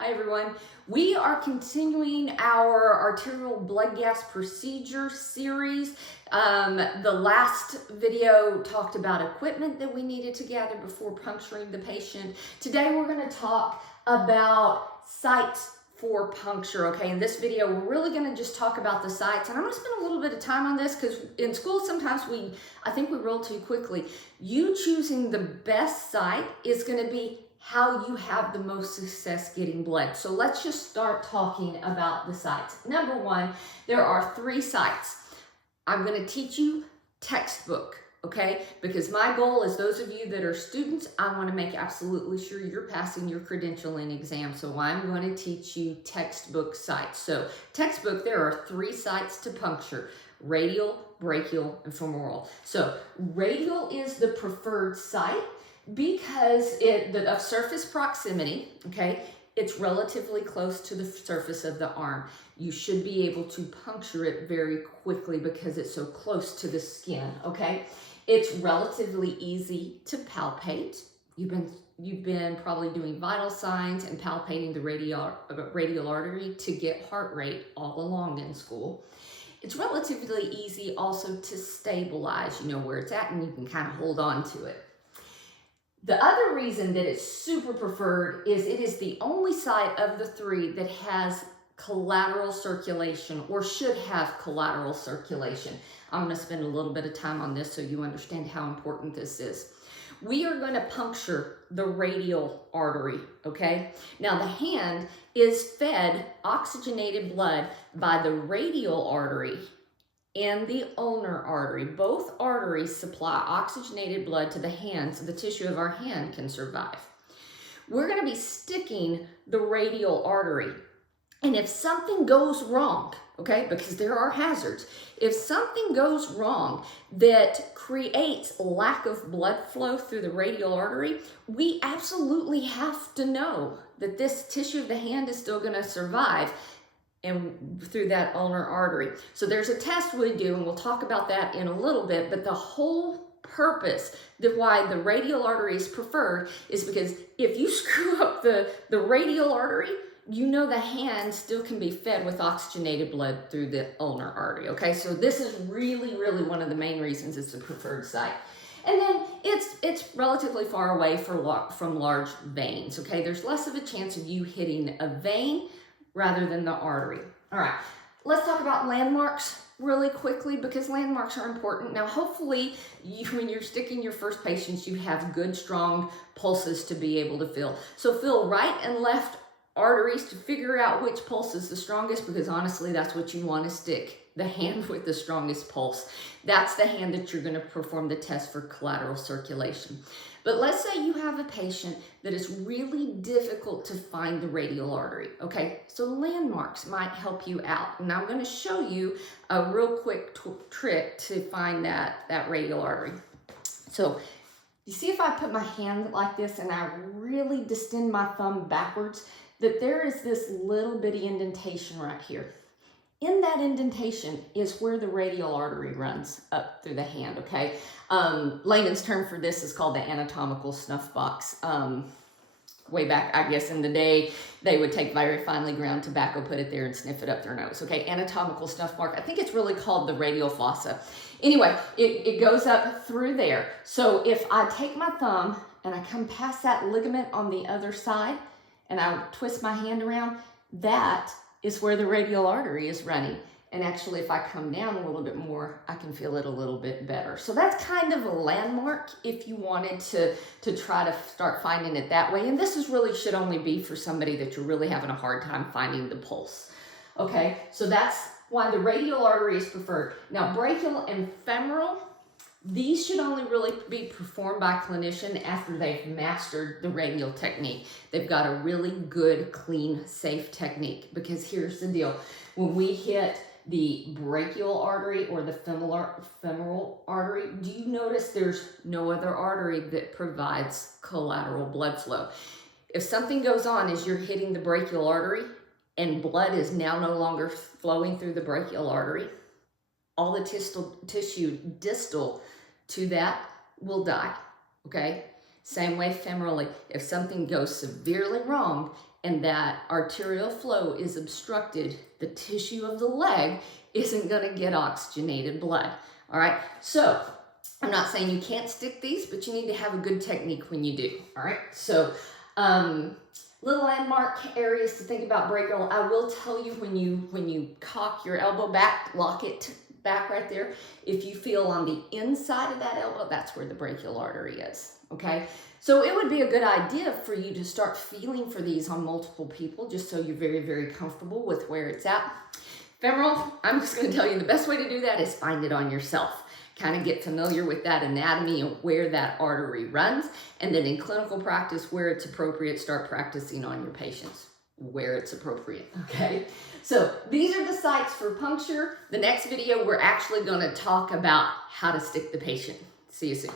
Hi everyone. We are continuing our arterial blood gas procedure series. The last video talked about equipment that we needed to gather before puncturing the patient. Today we're going to talk about sites for puncture, okay? In this video, we're really going to just talk about the sites, and I'm going to spend a little bit of time on this because in school sometimes I think we roll too quickly. You choosing the best site is going to be how you have the most success getting blood. So let's just start talking about the sites. Number one, there are 3 sites. I'm going to teach you textbook, okay? Because my goal is those of you that are students, I want to make absolutely sure you're passing your credentialing exam. So I'm going to teach you textbook sites. So textbook, there are 3 sites to puncture: radial, brachial, and femoral. So radial is the preferred site because of surface proximity, okay? It's relatively close to the surface of the arm. You should be able to puncture it very quickly because it's so close to the skin, okay? It's relatively easy to palpate. You've been probably doing vital signs and palpating the radial artery to get heart rate all along in school. It's relatively easy also to stabilize. You know where it's at and you can kind of hold on to it. The other reason that it's super preferred is it is the only site of the 3 that has collateral circulation or should have collateral circulation. I'm going to spend a little bit of time on this so you understand how important this is. We are going to puncture the radial artery, okay? Now the hand is fed oxygenated blood by the radial artery and the ulnar artery. Both arteries supply oxygenated blood to the hand so the tissue of our hand can survive. We're going to be sticking the radial artery. And if something goes wrong, okay, because there are hazards, if something goes wrong that creates lack of blood flow through the radial artery, we absolutely have to know that this tissue of the hand is still going to survive and through that ulnar artery. So there's a test we do, and we'll talk about that in a little bit, but the whole purpose that why the radial artery is preferred is because if you screw up the radial artery, you know the hand still can be fed with oxygenated blood through the ulnar artery, okay? So this is really, really one of the main reasons it's the preferred site. And then it's relatively far away from large veins, okay? There's less of a chance of you hitting a vein rather than the artery. All right, let's talk about landmarks really quickly because landmarks are important. Now, hopefully, when you're sticking your first patients, you have good, strong pulses to be able to feel. So feel right and left arteries to figure out which pulse is the strongest, because honestly, that's what you want to stick, the hand with the strongest pulse. That's the hand that you're going to perform the test for collateral circulation. But let's say you have a patient that is really difficult to find the radial artery, okay? So landmarks might help you out. And I'm going to show you a real quick trick to find that radial artery. So you see if I put my hand like this and I really distend my thumb backwards, that there is this little bitty indentation right here. In that indentation is where the radial artery runs up through the hand, okay? Layman's term for this is called the anatomical snuff box. Way back, I guess, in the day, they would take very finely ground tobacco, put it there, and sniff it up their nose, okay? Anatomical snuff mark. I think it's really called the radial fossa. Anyway, it goes up through there. So if I take my thumb and I come past that ligament on the other side, and I twist my hand around, that is where the radial artery is running. And actually, if I come down a little bit more, I can feel it a little bit better. So that's kind of a landmark if you wanted to try to start finding it that way. And this should only be for somebody that you're really having a hard time finding the pulse. Okay, so that's why the radial artery is preferred. Now, brachial and femoral, these should only really be performed by a clinician after they've mastered the radial technique. They've got a really good, clean, safe technique, because here's the deal. When we hit the brachial artery or the femoral artery, do you notice there's no other artery that provides collateral blood flow? If something goes on as you're hitting the brachial artery and blood is now no longer flowing through the brachial artery, all the tissue distal to that will die, okay? Same way femorally. If something goes severely wrong and that arterial flow is obstructed, the tissue of the leg isn't going to get oxygenated blood. All right, so I'm not saying you can't stick these, but you need to have a good technique when you do. All right, so little landmark areas to think about brachial. I will tell you when you cock your elbow back, lock it back right there. If you feel on the inside of that elbow, that's where the brachial artery is. Okay, so it would be a good idea for you to start feeling for these on multiple people, just so you're very, very comfortable with where it's at. Femoral, I'm just going to tell you the best way to do that is find it on yourself. Kind of get familiar with that anatomy and where that artery runs. And then in clinical practice, where it's appropriate, start practicing on your patients where it's appropriate, okay? So these are the sites for puncture. The next video, we're actually going to talk about how to stick the patient. See you soon.